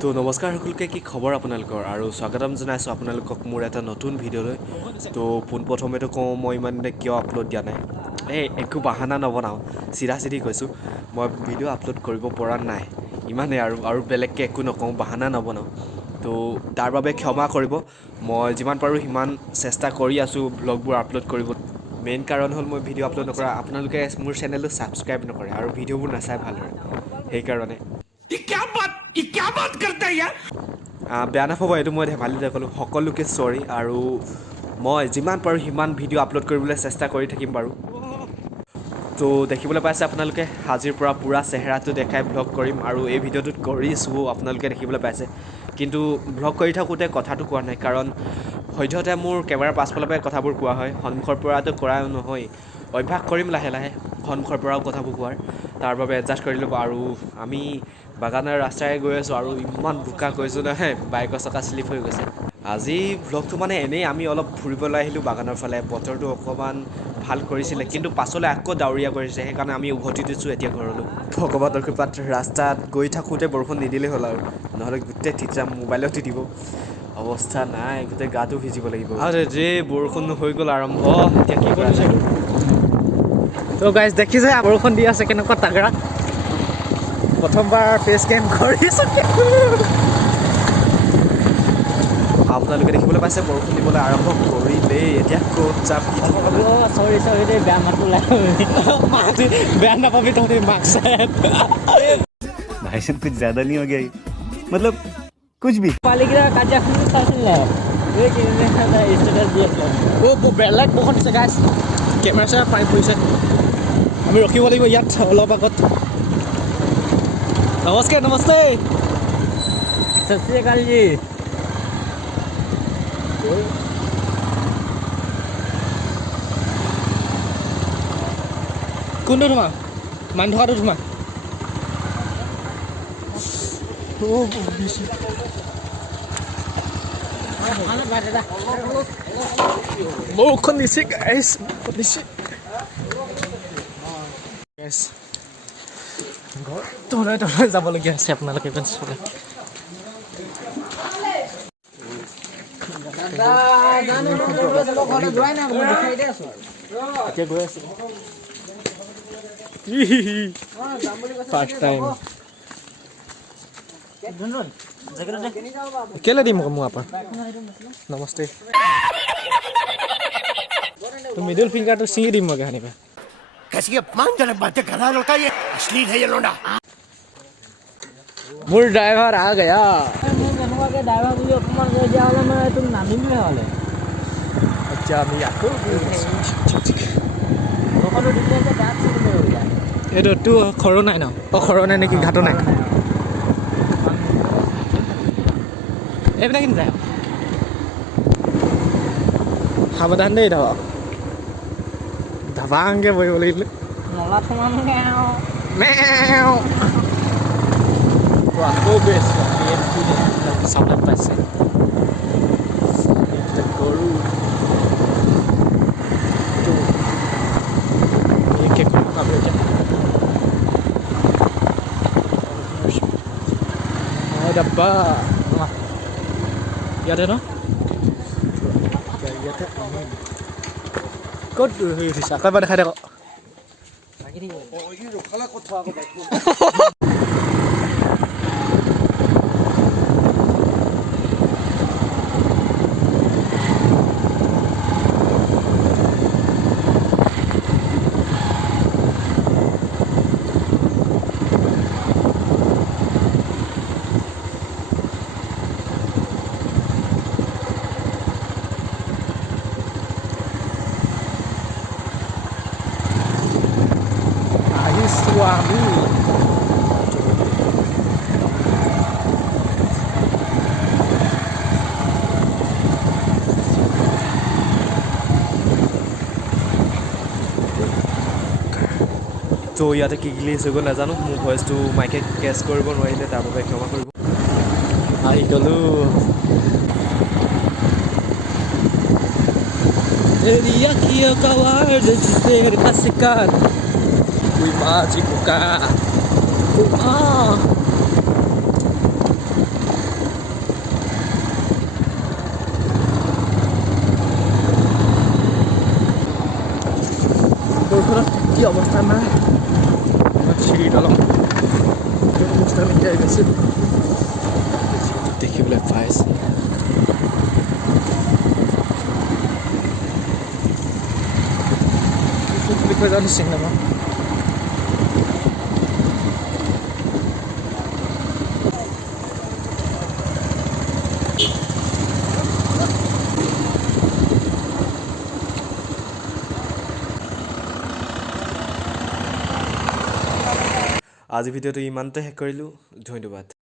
তো নমস্কাৰ সকলোকে কি খবৰ আপোনালোকৰ আৰু স্বাগতম জনাইছোঁ আপোনালোকক মোৰ এটা নতুন ভিডিঅ'লৈ। তো পোনপ্ৰথমেতো কওঁ মই ইমান কিয় আপলোড দিয়া নাই, একো বাহানা নবনাওঁ, চিধা কৈছোঁ মই ভিডিঅ' আপলোড কৰিব পৰা নাই, ইমানেই আৰু বেলেগকৈ একো নকওঁ, বাহানা নবনাওঁ। তো তাৰ বাবে ক্ষমা কৰিব, মই যিমান পাৰোঁ সিমান চেষ্টা কৰি আছোঁ ব্লগবোৰ আপলোড কৰিব। মেইন কাৰণ হ'ল মই ভিডিঅ' আপলোড নকৰা, আপোনালোকে মোৰ চেনেলটো ছাবস্ক্ৰাইব নকৰে আৰু ভিডিঅ'বোৰ নাচায় ভালদৰে, সেইকাৰণে। বেয়া নাপাব, এইটো মই ধেমালিতে ক'লোঁ, সকলোকে চৰি। আৰু মই যিমান পাৰোঁ সিমান ভিডিঅ' আপলোড কৰিবলৈ চেষ্টা কৰি থাকিম বাৰু। তো দেখিবলৈ পাইছে আপোনালোকে আজিৰ পৰা পূৰা চেহেৰাটো দেখাই ভ্লগ কৰিম, আৰু এই ভিডিঅ'টোত কৰিছোঁ আপোনালোকে দেখিবলৈ পাইছে। কিন্তু ভ্লগ কৰি থাকোঁতে কথাটো কোৱা নাই, কাৰণ সদ্যহতে মোৰ কেমেৰাৰ পাছফালৰ পৰাই কথাবোৰ কোৱা হয়, সন্মুখৰ পৰাটো কৰা নহয়। অভ্যাস কৰিম লাহে লাহে সন্মুখৰ পৰাও কথাবোৰ কোৱাৰ, তাৰ বাবে এডজাষ্ট কৰি ল'ব। আৰু আমি বাগানৰ ৰাস্তাৰে গৈ আছোঁ আৰু ইমান বোকা কৰিছোঁ নহয়, বাইকৰ চকা শ্লিপ হৈ গৈছে। আজি ভ্লগটো মানে এনেই আমি অলপ ফুৰিবলৈ আহিলোঁ বাগানৰ ফালে, বতৰটো অকণমান ভাল কৰিছিলে, কিন্তু পাছলৈ আকৌ ডাৱৰীয়া কৰিছে, সেইকাৰণে আমি উভতি দিছোঁ এতিয়া ঘৰলৈ। ভগৱানৰ কৃপাত ৰাস্তাত গৈ থাকোঁতে বৰষুণ নিদিলেই হ'ল, আৰু নহ'লে গোটেই তিতি যাম, মোবাইলত তিতিব, অৱস্থা নাই, গোটেই গাটো ভিজিব লাগিব। আৰু যে বৰষুণ হৈ গ'ল আৰম্ভ, এতিয়া কি কৰিছে? তো গাইজ দেখিছে বৰষুণ দি আছে কেনেকুৱা তাগৰা, প্ৰথমবাৰ ফেচ কেম কৰিছোঁ। আপোনালোকে দেখিবলৈ পাইছে বৰষুণ দিবলৈ আৰম্ভ কৰিলেই, এতিয়া ক'ত যাম? চৰি দেই, বেয়া মাত ওলাই বেয়া নাপাবি তহঁতি মাস্ক। भाई साहब कुछ ज्यादा नहीं हो गया ये? मतलब कुछ भी পালিকেইটা কাজিয়াখন চাইছিলে বেলেগ বৰষুণ দিছে গাইছ, কেমেৰা চেমেৰা পানী পৰিছে, আমি ৰখিব লাগিব ইয়াত অলপ আগত। নমস্কাৰ নমস্তে। সত শ্ৰী আকাল জি। কোনটো তোমাৰ মান থকাটো তোমাৰ? বৰষুণ দিছে গাইছ, বৰষুণ দিছে। তলৈ যাবলগীয়া আছে আপোনালোকে চলে। এতিয়া গৈ আছো ফাৰ্ষ্ট টাইম। কেলে দিম মোৰ আপা? নমস্তে। তো মিডিল ফিংগাৰটো ছিঙি দিম মই কাহানিবা। कैसी अपमानजनक बातें कर रहा है लड़का, ये अश्लील है ये लोंडा। মোৰ ড্ৰাইভাৰ আ গয়া। মোক এনেকুৱাকৈ ড্ৰাইভাৰ বুলি অকণমান গৈ দিয়া হ'লে মই তোক নামিমে হ'লে। আচ্ছা আমি আকৌ বৰষুণটো দিলে যে গাত চিঙিব এতিয়া। এইটো খৰ নাই ন? খৰ নাই নেকি, ঘাটো নাই? এইবিলাক কিন্তু যায় সাৱধান দেই, ধাবাংকৈ বহিব লাগিলে। নলাত সোমামগৈ আৰু আকৌ বেছ চাউলত পাইছে গৰু ডাব্বা ইয়াতে ন? ইয়াতে ক'ত হেৰি উঠিছে? আকৌ এবাৰ দেখাই থাকক। Suami তো ইয়াতে কি গ্লিচ হৈ গ'ল নাজানো, মোৰ ভইচটো মাইকে কেচ কৰিব নোৱাৰিলে, তাৰ বাবে ক্ষমা কৰিব। আহি গ'লোঁ। Dia kia kawar dan sisir kasihkan. Wih masih buka. কি অৱস্থা মানে চিৰি দলং অৱস্থা মিলাই গৈছে দেখিবলৈ পাইছে বুলি কৈ জানো চিনি নাপাওঁ আজি ভিডিঅ'টো ইমানতে শেষ কৰিলোঁ ধন্যবাদ